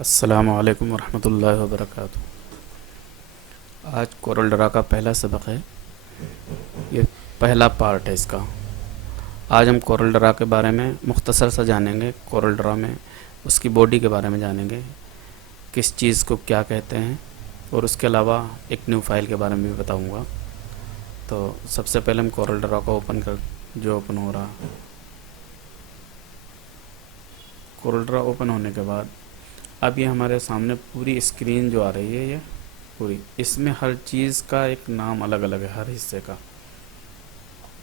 अस्सलामु अलैकुम वरहमतुल्लाहि वबरकातुहू। आज कोरल ड्रा का पहला सबक है। ये पहला पार्ट है इसका। आज हम कोरल ड्रा के बारे में मुख्तसर सा जानेंगे। कोरल ड्रा में उसकी बॉडी के बारे में जानेंगे, किस चीज़ को क्या कहते हैं, और उसके अलावा एक न्यू फाइल के बारे में भी बताऊंगा। तो सबसे पहले हम कोरल ड्रा को ओपन हो रहा। कोरल ड्रा ओपन होने के बाद अब ये हमारे सामने पूरी स्क्रीन जो आ रही है, ये पूरी, इसमें हर चीज़ का एक नाम अलग अलग है, हर हिस्से का।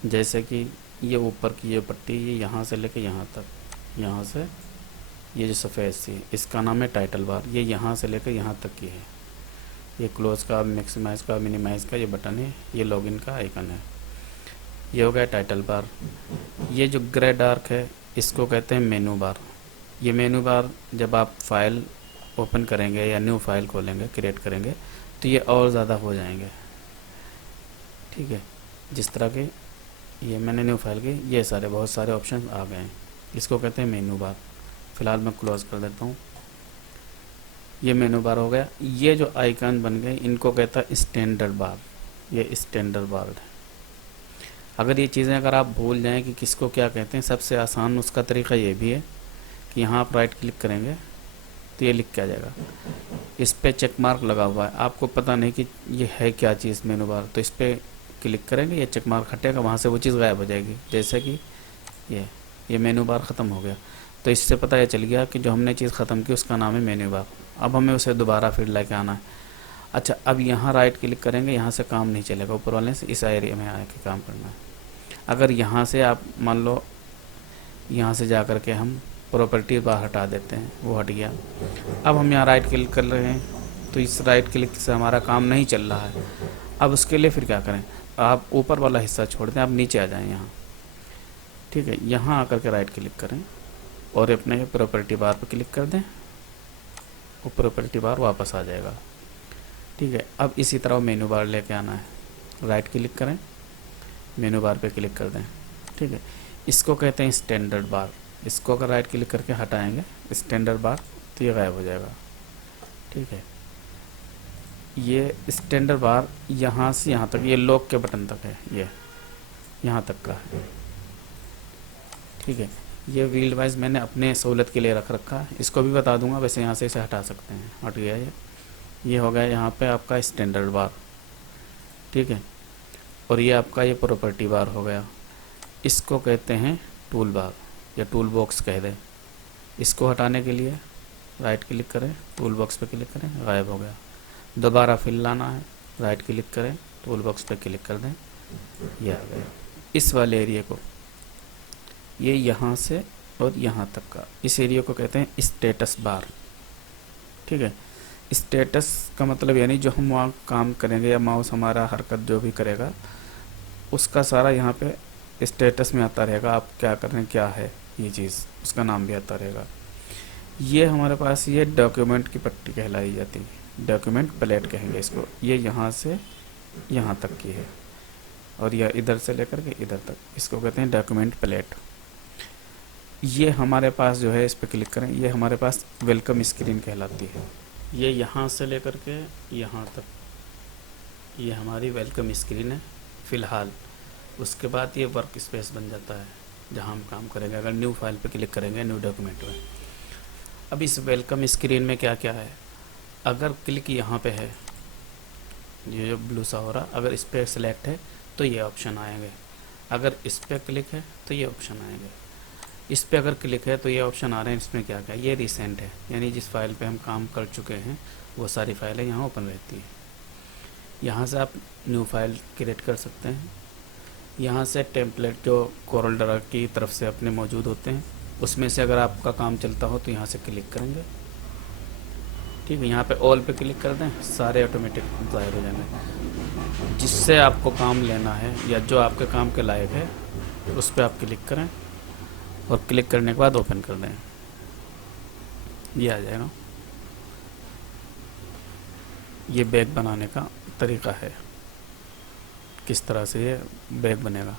जैसे कि ये ऊपर की ये पट्टी, ये यहाँ से लेके यहाँ तक, यहाँ से ये जो सफ़ेद सी, इसका नाम है टाइटल बार। ये यहाँ से लेकर यहाँ तक की है। ये क्लोज का, मैक्सिमाइज़ का, मिनिमाइज़ का ये बटन है। ये लॉगिन का आइकन है। ये हो गया टाइटल बार। ये जो ग्रे डार्क है, इसको कहते हैं मेनू बार। ये मेनू बार जब आप फाइल ओपन करेंगे या न्यू फाइल खोलेंगे, क्रिएट करेंगे, तो ये और ज़्यादा हो जाएंगे। ठीक है, जिस तरह के ये मैंने न्यू फाइल की, ये सारे बहुत सारे ऑप्शन आ गए हैं। इसको कहते हैं मेनू बार। फ़िलहाल मैं क्लोज़ कर देता हूँ। ये मेनू बार हो गया। ये जो आइकन बन गए, इनको कहता है स्टैंडर्ड बार। ये स्टैंडर्ड बार है। अगर ये चीज़ें अगर आप भूल जाएं कि किसको क्या कहते हैं, सबसे आसान उसका तरीका ये भी है कि यहाँ आप राइट क्लिक करेंगे तो ये लिख के आ जाएगा। इस पे चेक मार्क लगा हुआ है, आपको पता नहीं कि ये है क्या चीज़ मेनू बार, तो इस पर क्लिक करेंगे, ये चेक मार्क हटेगा, वहाँ से वो चीज़ गायब हो जाएगी। जैसे कि ये मेनू बार ख़त्म हो गया। तो इससे पता ये चल गया कि जो हमने चीज़ ख़त्म की उसका नाम है मेनू बार। अब हमें उसे दोबारा फिर लेके आना है। अच्छा, अब यहाँ राइट क्लिक करेंगे, यहाँ से काम नहीं चलेगा, ऊपर वाले से इस एरिया में आके काम करना है। अगर यहाँ से आप मान लो यहाँ से जा कर के हम प्रॉपर्टी बाहर हटा देते हैं, वो हट गया। अब हम यहाँ राइट क्लिक कर रहे हैं, तो इस राइट क्लिक से हमारा काम नहीं चल रहा है। अब उसके लिए फिर क्या करें, आप ऊपर वाला हिस्सा छोड़ दें, आप नीचे आ जाएं यहाँ। ठीक है, यहाँ आकर के राइट क्लिक करें और अपने प्रॉपर्टी बार पर क्लिक कर दें, वो प्रॉपर्टी बार वापस आ जाएगा। ठीक है, अब इसी तरह मेनू बार लेके आना है। राइट क्लिक करें, मेनू बार पे क्लिक कर दें। ठीक है, इसको कहते हैं स्टैंडर्ड बार। इसको अगर राइट क्लिक करके हटाएंगे स्टैंडर्ड बार, तो ये गायब हो जाएगा। ठीक है, ये स्टैंडर्ड बार यहाँ से यहाँ तक, ये लॉक के बटन तक है, ये यहाँ तक का है। ठीक है, ये व्हील वाइज मैंने अपने सहूलत के लिए रख रखा है, इसको भी बता दूंगा। वैसे यहाँ से इसे हटा सकते हैं, हट गया ये हो गया यहाँ पे आपका स्टैंडर्ड बार। ठीक है, और ये आपका ये प्रॉपर्टी बार हो गया। इसको कहते हैं टूल बार या टूल बॉक्स कह दें। इसको हटाने के लिए राइट क्लिक करें, टूल बॉक्स पे क्लिक करें, गायब हो गया। दोबारा फिर लाना है, राइट क्लिक करें, टूल बॉक्स पे क्लिक कर दें, ये आ गया। इस वाले एरिया को, ये यहाँ से और यहाँ तक का, इस एरिया को कहते हैं स्टेटस बार। ठीक है, स्टेटस का मतलब यानी जो हम वहाँ काम करेंगे या माउस हमारा हरकत जो भी करेगा, उसका सारा यहाँ पे स्टेटस में आता रहेगा। आप क्या कर रहे हैं, क्या है ये चीज़, उसका नाम भी आता रहेगा। ये हमारे पास ये डॉक्यूमेंट की पट्टी कहलाई जाती है, डॉक्यूमेंट प्लेट कहेंगे इसको। ये यहाँ से यहाँ तक की है और यह इधर से लेकर के इधर तक, इसको कहते हैं डॉक्यूमेंट प्लेट। ये हमारे पास जो है, इस पर क्लिक करें, ये हमारे पास वेलकम स्क्रीन कहलाती है। ये यहाँ से लेकर के यहाँ तक, ये हमारी वेलकम स्क्रीन है फ़िलहाल। उसके बाद ये वर्क स्पेस बन जाता है जहाँ हम काम करेंगे। अगर न्यू फाइल पे क्लिक करेंगे, न्यू डॉक्यूमेंट में, अब इस वेलकम स्क्रीन में क्या क्या है, अगर क्लिक यहाँ पे है, ये जो ब्लू सा हो रहा, अगर इस पर सेलेक्ट है तो ये ऑप्शन आएंगे। अगर इस पर क्लिक है तो ये ऑप्शन आएंगे। इस पर अगर क्लिक है तो ये ऑप्शन आ रहे हैं। इसमें क्या क्या, ये रिसेंट है, यानी जिस फाइल पे हम काम कर चुके हैं वो सारी फाइलें यहाँ ओपन रहती है। यहाँ से आप न्यू फाइल क्रिएट कर सकते हैं। यहाँ से टेम्पलेट जो कोरल ड्रा की तरफ से अपने मौजूद होते हैं, उसमें से अगर आपका काम चलता हो तो यहाँ से क्लिक करेंगे। ठीक है, यहाँ पे ऑल पे क्लिक कर दें, सारे ऑटोमेटिक ज़ाहिर हो जाएंगे। जिससे आपको काम लेना है या जो आपके काम के लायक है, उस पर आप क्लिक करें और क्लिक करने के बाद ओपन कर दें, ये आ जाएगा। ये बैग बनाने का तरीका है, किस तरह से ये बैग बनेगा।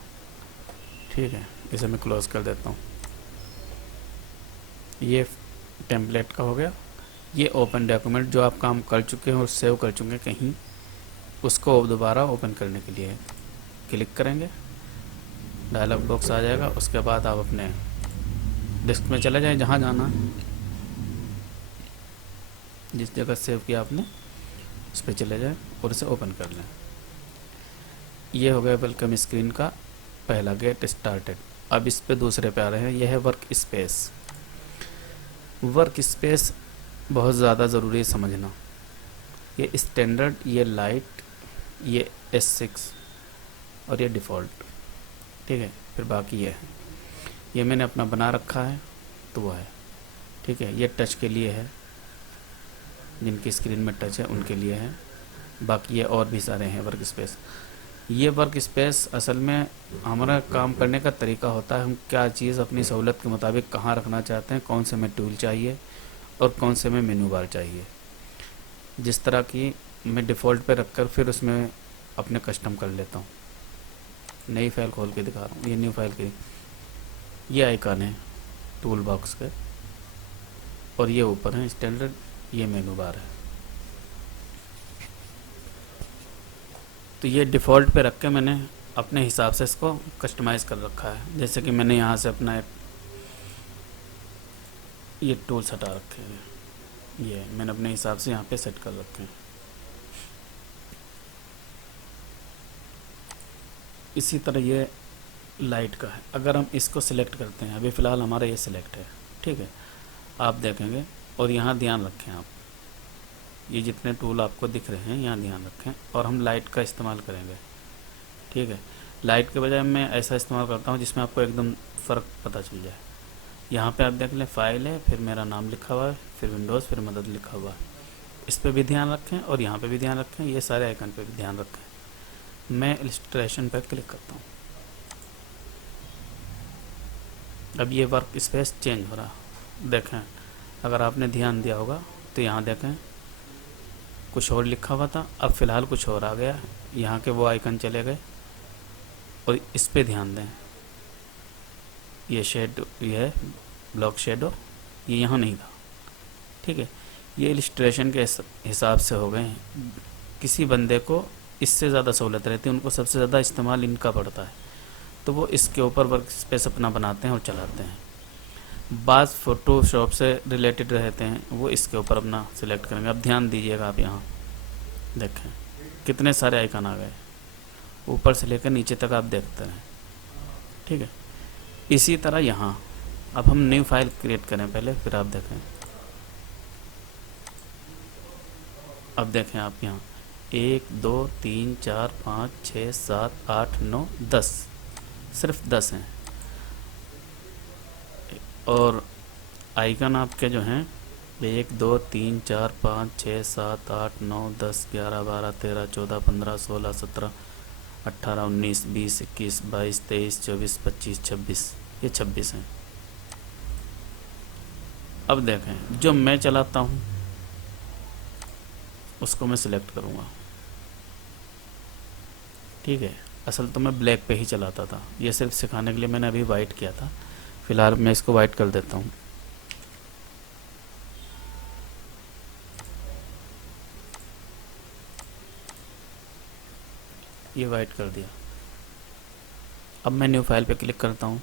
ठीक है, इसे मैं क्लोज कर देता हूँ। ये टेम्पलेट का हो गया। ये ओपन डॉक्यूमेंट जो आप काम कर चुके हैं और सेव कर चुके हैं कहीं, उसको दोबारा ओपन करने के लिए क्लिक करेंगे, डायलॉग बॉक्स आ जाएगा। उसके बाद आप अपने डिस्क में चले जाएं, जहाँ जाना है, जिस जगह सेव किया आपने उस पर चले जाएं और इसे ओपन कर लें। ये हो गया वेलकम स्क्रीन का पहला गेट स्टार्टेड। अब इस पे दूसरे पे आ रहे हैं। यह है वर्क स्पेस। वर्क स्पेस बहुत ज़्यादा ज़रूरी है समझना। ये स्टैंडर्ड, ये लाइट, ये S6 और ये डिफ़ॉल्ट, ठीक है। फिर बाकी ये है, ये मैंने अपना बना रखा है तो वो है, ठीक है। ये टच के लिए है, जिनकी स्क्रीन में टच है उनके लिए है। बाकी ये और भी सारे हैं वर्क स्पेस। ये वर्क स्पेस असल में हमारा काम करने का तरीका होता है, हम क्या चीज़ अपनी सहूलत के मुताबिक कहाँ रखना चाहते हैं, कौन से में टूल चाहिए और कौन से में मेनू बार चाहिए। जिस तरह की मैं डिफ़ॉल्ट पे रखकर फिर उसमें अपने कस्टम कर लेता हूँ। नई फाइल खोल के दिखा रहा हूँ, ये न्यू फाइल की, ये आइकन है टूल बॉक्स के और ये ऊपर है स्टैंडर्ड, ये मेनू बार है। तो ये डिफ़ॉल्ट पे रख के मैंने अपने हिसाब से इसको कस्टमाइज़ कर रखा है। जैसे कि मैंने यहाँ से अपना ये टूल्स हटा रखे हैं, ये मैंने अपने हिसाब से यहाँ पे सेट कर रखे हैं। इसी तरह ये लाइट का है। अगर हम इसको सिलेक्ट करते हैं, अभी फ़िलहाल हमारा ये सिलेक्ट है, ठीक है, आप देखेंगे। और यहाँ ध्यान रखें आप, ये जितने टूल आपको दिख रहे हैं यहाँ ध्यान रखें। और हम लाइट का इस्तेमाल करेंगे, ठीक है। लाइट के बजाय मैं ऐसा इस्तेमाल करता हूँ जिसमें आपको एकदम फ़र्क पता चल जाए। यहाँ पे आप देख लें, फाइल है, फिर मेरा नाम लिखा हुआ है, फिर विंडोज़, फिर मदद लिखा हुआ है। इस पर भी ध्यान रखें और यहाँ पे भी ध्यान रखें, ये सारे आइकन पे भी ध्यान रखें। मैं इलस्ट्रेशन पर क्लिक करता हूँ। अब ये वर्क स्पेस चेंज हो रहा, देखें। अगर आपने ध्यान दिया होगा तो यहाँ देखें कुछ और लिखा हुआ था, अब फ़िलहाल कुछ और आ गया। यहाँ के वो आइकन चले गए और इस पे ध्यान दें। ये शेड, ये है ब्लॉक शेडो, ये यहाँ नहीं था, ठीक है। ये इलस्ट्रेशन के हिसाब से हो गए हैं। किसी बंदे को इससे ज़्यादा सहूलत रहती है, उनको सबसे ज़्यादा इस्तेमाल इनका पड़ता है, तो वो इसके ऊपर वर्क स्पेस अपना बनाते हैं और चलाते हैं। बाज़ फ़ोटोशॉप से रिलेटेड रहते हैं, वो इसके ऊपर अपना सिलेक्ट करेंगे। अब ध्यान दीजिएगा, आप यहाँ देखें कितने सारे आइकन आ गए, ऊपर से लेकर नीचे तक आप देखते हैं, ठीक है। इसी तरह यहाँ अब हम न्यू फाइल क्रिएट करें पहले, फिर आप देखें। अब देखें आप यहाँ 1 2 3 4 5 6 7 8 9 10, सिर्फ 10 हैं। और आइकन आपके जो हैं 1 2 3 4 5 6 7 8 9 10 11 12 13 14 15 16 17 18 19 20 21 22 23 24 25 26, ये 26 हैं। अब देखें जो मैं चलाता हूँ उसको मैं सिलेक्ट करूँगा, ठीक है। असल तो मैं ब्लैक पे ही चलाता था, ये सिर्फ सिखाने के लिए मैंने अभी वाइट किया था। फ़िलहाल मैं इसको वाइट कर देता हूँ। ये वाइट कर दिया। अब मैं न्यू फाइल पे क्लिक करता हूँ।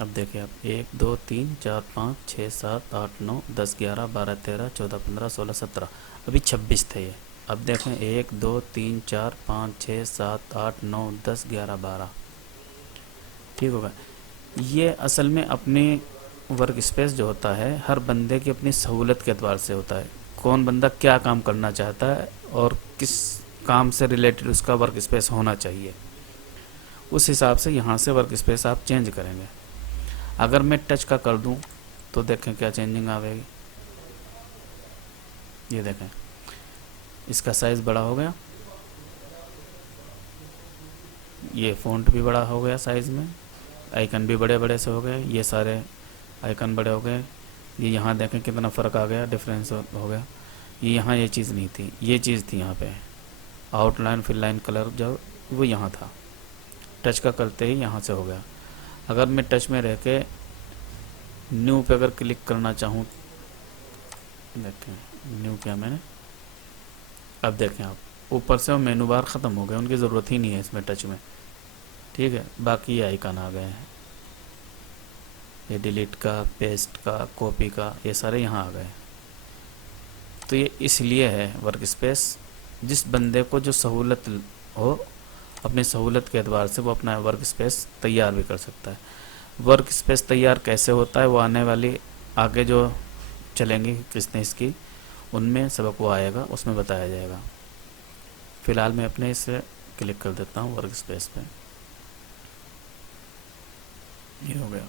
अब देखिए आप 1 2 3 4 5 6 7 8 9 10 11 12 13 14 15 16 17, अभी 26 थे ये। अब देखें 1 2 3 4 5 6 7 8 9 10 11 12, ठीक होगा। ये असल में अपने वर्क स्पेस जो होता है हर बंदे की अपनी सहूलत के एतबार से होता है, कौन बंदा क्या काम करना चाहता है और किस काम से रिलेटेड उसका वर्क स्पेस होना चाहिए, उस हिसाब से यहाँ से वर्क स्पेस आप चेंज करेंगे। अगर मैं टच का कर दूं तो देखें क्या चेंजिंग आवेगी। ये देखें इसका साइज़ बड़ा हो गया, ये फ़ॉन्ट भी बड़ा हो गया साइज़ में, आइकन भी बड़े बड़े से हो गए, ये सारे आइकन बड़े हो गए। ये यहाँ देखें कितना फ़र्क आ गया, डिफरेंस हो गया। ये यहाँ ये चीज़ नहीं थी, ये चीज़ थी यहाँ पे, आउटलाइन फिल लाइन कलर जो वो यहाँ था, टच का करते ही यहाँ से हो गया। अगर मैं टच में रह के न्यू पे अगर क्लिक करना चाहूँ, देखें न्यू किया मैंने, अब देखें आप ऊपर से वो मेनू बार ख़त्म हो गए, उनकी ज़रूरत ही नहीं है इसमें टच में। ठीक है, बाकी ये आइकन आ गए हैं, ये डिलीट का, पेस्ट का, कॉपी का, ये सारे यहाँ आ गए। तो ये इसलिए है वर्क स्पेस, जिस बंदे को जो सहूलत हो, अपनी सहूलत के एतबार से वो अपना वर्क स्पेस तैयार भी कर सकता है। वर्क स्पेस तैयार कैसे होता है वो आने वाली आगे जो चलेंगे किस्तें इसकी, उनमें सबक वो आएगा, उसमें बताया जाएगा। फ़िलहाल मैं अपने इसे क्लिक कर देता हूँ वर्क स्पेस पे, ये हो गया।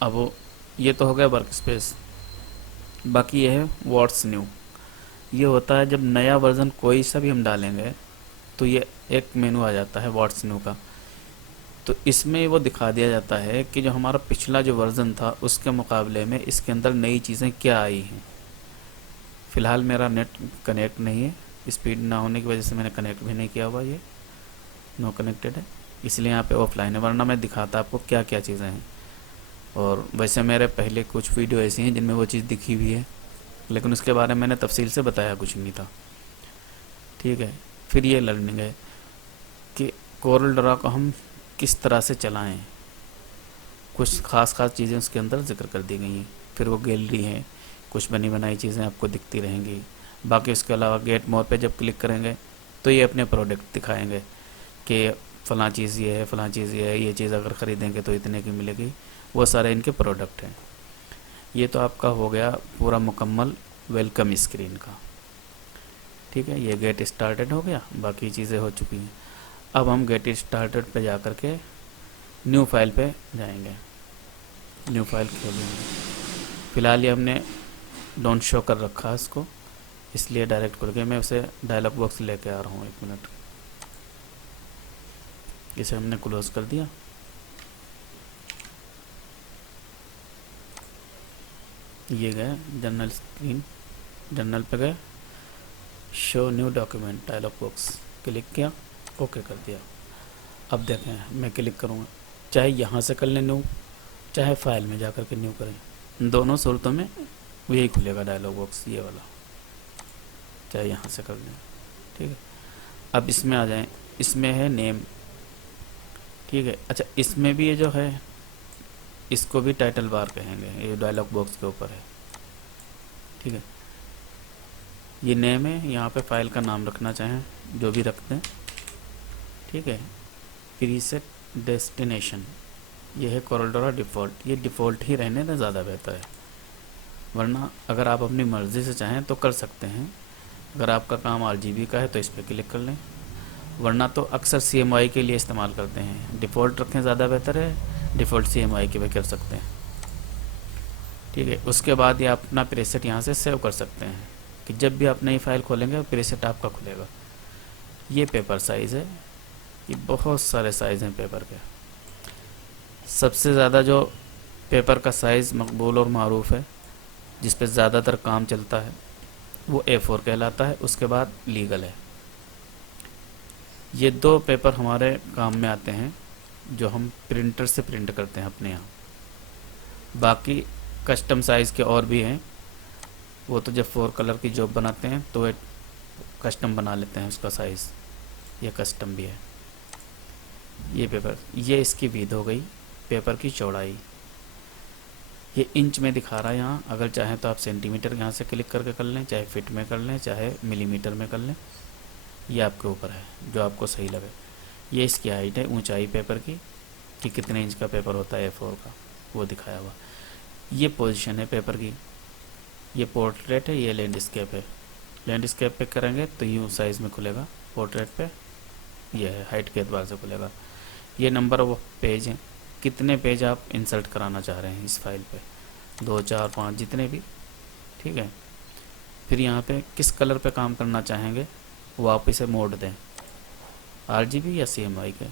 अब ये तो हो गया वर्क स्पेस। बाकी ये है व्हाट्स न्यू। ये होता है जब नया वर्ज़न कोई सा भी हम डालेंगे तो ये एक मेनू आ जाता है व्हाट्स न्यू का। तो इसमें वो दिखा दिया जाता है कि जो हमारा पिछला जो वर्ज़न था उसके मुकाबले में इसके अंदर नई चीज़ें क्या आई हैं। फ़िलहाल मेरा नेट कनेक्ट नहीं है, स्पीड ना होने की वजह से मैंने कनेक्ट भी नहीं किया हुआ, ये नो कनेक्टेड है, इसलिए यहाँ पे ऑफलाइन है, वरना मैं दिखाता आपको क्या क्या चीज़ें हैं। और वैसे मेरे पहले कुछ वीडियो ऐसी हैं जिनमें वो चीज़ दिखी हुई है, लेकिन उसके बारे में मैंने तफसील से बताया कुछ नहीं था। ठीक है, फिर ये लर्निंग है कि कोरल ड्रा को हम किस तरह से चलाएं। कुछ ख़ास चीज़ें उसके अंदर जिक्र कर दी गई हैं। फिर वो गैलरी है, कुछ बनी बनाई चीज़ें आपको दिखती रहेंगी। बाकी उसके अलावा गेट मोर पे जब क्लिक करेंगे तो ये अपने प्रोडक्ट दिखाएंगे कि फ़लाँ चीज़ ये है, फ़लाँ चीज़ ये है, ये चीज़ अगर ख़रीदेंगे तो इतने की मिलेगी। वो सारे इनके प्रोडक्ट हैं। ये तो आपका हो गया पूरा मुकम्मल वेलकम स्क्रीन का। ठीक है, ये गेट स्टार्टेड हो गया, बाकी चीज़ें हो चुकी हैं। अब हम गेट स्टार्टेड पे जा कर के न्यू फाइल पे जाएंगे, न्यू फाइल खोलेंगे। फ़िलहाल ये हमने डोंट शो कर रखा है इसको, इसलिए डायरेक्ट करके मैं उसे डायलॉग बॉक्स लेके आ रहा हूँ। 1 मिनट, इसे हमने क्लोज कर दिया। ये गए जनरल स्क्रीन, जनरल पे गए, show new document, dialog box click किया, ओके कर दिया। अब देखें मैं क्लिक करूँगा, चाहे यहाँ से कर लें न्यू, चाहे फाइल में जा कर के न्यू करें, दोनों सूरतों में यही खुलेगा डायलॉग बॉक्स, ये वाला, चाहे यहाँ से कर लें। ठीक है, अब इसमें आ जाएं, इसमें है नेम। ठीक है, अच्छा इसमें भी ये जो है इसको भी टाइटल बार कहेंगे, ये डायलॉग बॉक्स के ऊपर है। ठीक है, ये नेम है, यहाँ पे फाइल का नाम रखना चाहें जो भी रखते हैं। ठीक है, प्रीसेट डेस्टिनेशन, ये है कोरल डिफ़ॉल्ट, ये डिफ़ॉल्ट ही रहने दें ज़्यादा बेहतर है, वरना अगर आप अपनी मर्ज़ी से चाहें तो कर सकते हैं। अगर आपका काम RGB का है तो इस पर क्लिक कर लें, वरना तो अक्सर CMYK के लिए इस्तेमाल करते हैं। डिफ़ॉल्ट रखें ज़्यादा बेहतर है, डिफ़ॉल्ट CMYK पे कर सकते हैं। ठीक है, उसके बाद ये अपना प्रीसेट यहाँ से सेव कर सकते हैं कि जब भी आप नई फाइल खोलेंगे प्रीसेट आपका खुलेगा। ये पेपर साइज़ है, ये बहुत सारे साइज़ हैं पेपर के। सबसे ज़्यादा जो पेपर का साइज़ मकबूल और मारूफ़ है, जिस पे ज़्यादातर काम चलता है, वो A4 कहलाता है। उसके बाद लीगल है। ये 2 पेपर हमारे काम में आते हैं जो हम प्रिंटर से प्रिंट करते हैं अपने यहाँ। बाकी कस्टम साइज़ के और भी हैं, वो तो जब 4 कलर की जॉब बनाते हैं तो एक कस्टम बना लेते हैं उसका साइज़, ये कस्टम भी है। ये पेपर, ये इसकी विड्थ हो गई, पेपर की चौड़ाई ये इंच में दिखा रहा है यहाँ। अगर चाहें तो आप सेंटीमीटर यहाँ से क्लिक करके कर लें, चाहे फिट में कर लें, चाहे मिलीमीटर में कर लें, ये आपके ऊपर है जो आपको सही लगे। ये इसकी हाइट है, ऊंचाई पेपर की कि कितने इंच का पेपर होता है A4 का, वो दिखाया हुआ। ये पोजीशन है पेपर की, ये पोर्ट्रेट है, ये लैंडस्केप है। लैंडस्केप पे करेंगे तो यूँ साइज़ में खुलेगा, पोर्ट्रेट पे ये है हाइट के एतबार से खुलेगा। ये नंबर ऑफ पेज हैं, कितने पेज आप इंसर्ट कराना चाह रहे हैं इस फाइल पे, 2, 4, 5 जितने भी। ठीक है, फिर यहाँ पे किस कलर पे काम करना चाहेंगे वो आप इसे मोड दें, RGB या CMYK,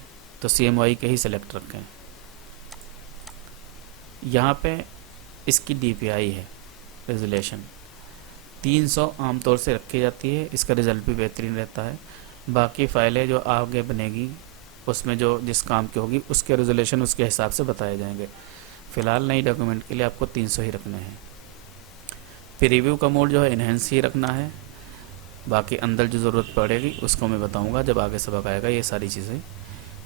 तो CMYK ही सिलेक्ट रखें। यहाँ पे इसकी DPI है, रेजोल्यूशन 300 आमतौर से रखी जाती है, इसका रिज़ल्ट भी बेहतरीन रहता है। बाकी फाइलें जो आगे बनेगी उसमें जो जिस काम की होगी उसके रेजोल्यूशन उसके हिसाब से बताए जाएंगे। फ़िलहाल नई डॉक्यूमेंट के लिए आपको 300 ही रखने हैं। प्रीव्यू का मोड जो है इन्हेंस ही रखना है। बाकी अंदर जो ज़रूरत पड़ेगी उसको मैं बताऊंगा जब आगे सबक आएगा। ये सारी चीज़ें,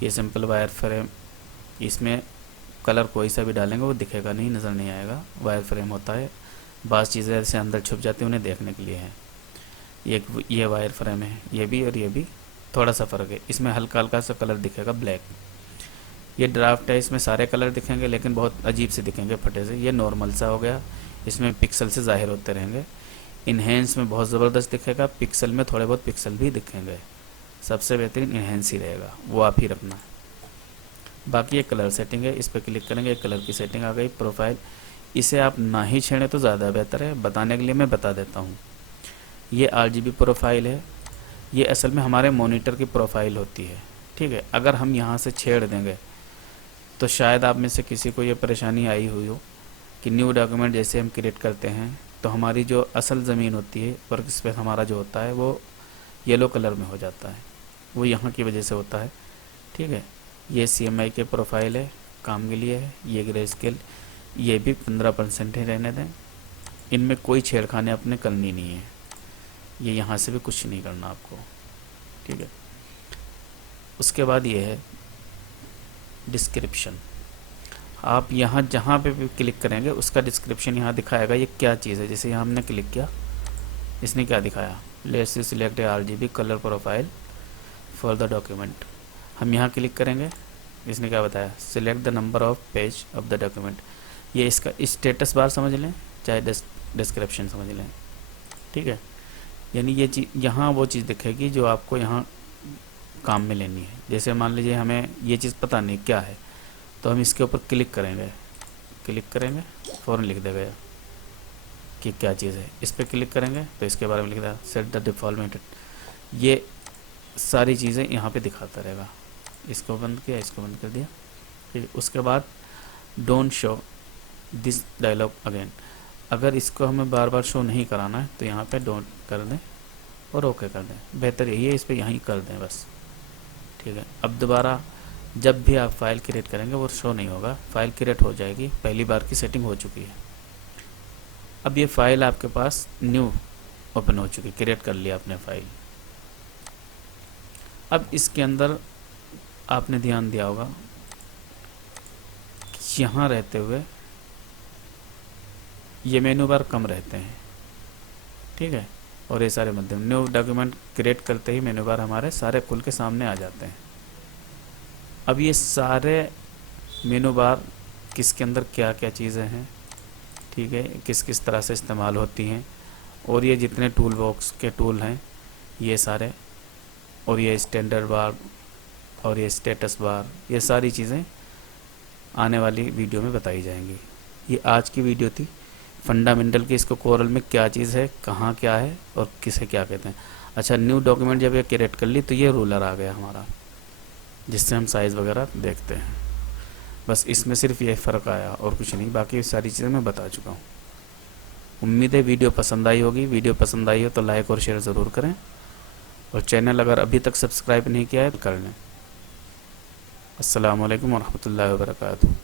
ये सिंपल वायर फ्रेम, इसमें कलर कोई सा भी डालेंगे वो दिखेगा नहीं, नज़र नहीं आएगा। वायर फ्रेम होता है, बाज़ चीज़ें ऐसे अंदर छुप जाती हैं, उन्हें देखने के लिए है। ये वायर फ्रेम है, ये भी और ये भी थोड़ा सा फ़र्क है। इसमें हल्का हल्का सा कलर दिखेगा ब्लैक। ये ड्राफ्ट है, इसमें सारे कलर दिखेंगे लेकिन बहुत अजीब से दिखेंगे फटे से। ये नॉर्मल सा हो गया, इसमें पिक्सल से ज़ाहिर होते रहेंगे। इन्हेंस में बहुत ज़बरदस्त दिखेगा, पिक्सल में थोड़े बहुत पिक्सल भी दिखेंगे। सबसे बेहतरीन इन्हेंस ही रहेगा, वो आप ही रखना। बाकी ये कलर सेटिंग है, इस पर क्लिक करेंगे, कलर की सेटिंग आ गई। प्रोफाइल, इसे आप ना ही छेड़ें तो ज़्यादा बेहतर है, बताने के लिए मैं बता देता हूँ। ये RGB प्रोफाइल है, ये असल में हमारे मॉनिटर की प्रोफाइल होती है, ठीक है। अगर हम यहाँ से छेड़ देंगे तो शायद आप में से किसी को ये परेशानी आई हुई हो कि न्यू डॉक्यूमेंट जैसे हम क्रिएट करते हैं तो हमारी जो असल ज़मीन होती है, वर्क स्पेस हमारा जो होता है, वो येलो कलर में हो जाता है। वो यहाँ की वजह से होता है, ठीक है। ये CMYK के प्रोफाइल है, काम के लिए है। ये ग्रे स्केल, ये भी 15% ही रहने दें। इनमें कोई छेड़खानी आपने करनी नहीं है। ये यहाँ से भी कुछ नहीं करना आपको, ठीक है। उसके बाद ये है डिस्क्रिप्शन। आप यहाँ जहाँ पे भी क्लिक करेंगे उसका डिस्क्रिप्शन यहाँ दिखाएगा ये क्या चीज़ है। जैसे यहाँ हमने क्लिक किया, इसने क्या दिखाया, let's select RGB colour profile for the document. हम यहाँ क्लिक करेंगे, इसने क्या बताया, select the number of page of the document. ये इसका स्टेटस बार समझ लें चाहे डिस्क्रिप्शन समझ लें, ठीक है। यानी ये चीज़ यहाँ वो चीज़ दिखेगी जो आपको यहाँ काम में लेनी है। जैसे मान लीजिए हमें ये चीज़ पता नहीं क्या है, तो हम इसके ऊपर क्लिक करेंगे, फ़ौरन लिख देगा कि क्या चीज़ है। इस पर क्लिक करेंगे तो इसके बारे में लिख देगा, सेट द डिफ़ॉल्ट मेथड। ये सारी चीज़ें यहाँ पे दिखाता रहेगा। इसको बंद किया, इसको बंद कर दिया, ठीक है। उसके बाद don't show this dialog again. अगर इसको हमें बार बार शो नहीं कराना है तो यहाँ पे डोंट कर दें और ओके कर दें। बेहतर यही है, इस पर यहीं कर दें बस, ठीक है। अब दोबारा जब भी आप फाइल क्रिएट करेंगे वो शो नहीं होगा, फाइल क्रिएट हो जाएगी, पहली बार की सेटिंग हो चुकी है। अब ये फाइल आपके पास न्यू ओपन हो चुकी, क्रिएट कर लिया आपने फाइल। अब इसके अंदर आपने ध्यान दिया होगा कि यहाँ रहते हुए ये मेनू बार कम रहते हैं, ठीक है। और ये सारे मध्यम, न्यू डॉक्यूमेंट क्रिएट करते ही मेनू बार हमारे सारे खुल के सामने आ जाते हैं। अब ये सारे मेनू बार किसके अंदर क्या क्या चीज़ें हैं, ठीक है, किस किस तरह से इस्तेमाल होती हैं, और ये जितने टूल बॉक्स के टूल हैं ये सारे, और ये स्टैंडर्ड बार और ये स्टेटस बार, ये सारी चीज़ें आने वाली वीडियो में बताई जाएंगी। ये आज की वीडियो थी फंडामेंटल की, इसको कोरल में क्या चीज़ है, कहाँ क्या है और किसे क्या कहते हैं। अच्छा, न्यू डॉक्यूमेंट जब ये क्रिएट कर ली तो ये रूलर आ गया हमारा, जिससे हम साइज़ वगैरह देखते हैं। बस इसमें सिर्फ ये फ़र्क आया और कुछ नहीं, बाकी सारी चीज़ें मैं बता चुका हूँ। उम्मीद है वीडियो पसंद आई होगी। वीडियो पसंद आई हो तो लाइक और शेयर ज़रूर करें, और चैनल अगर अभी तक सब्सक्राइब नहीं किया है तो कर लें। अस्सलाम वालेकुम वरहमतुल्लाहि वबरकातुहू।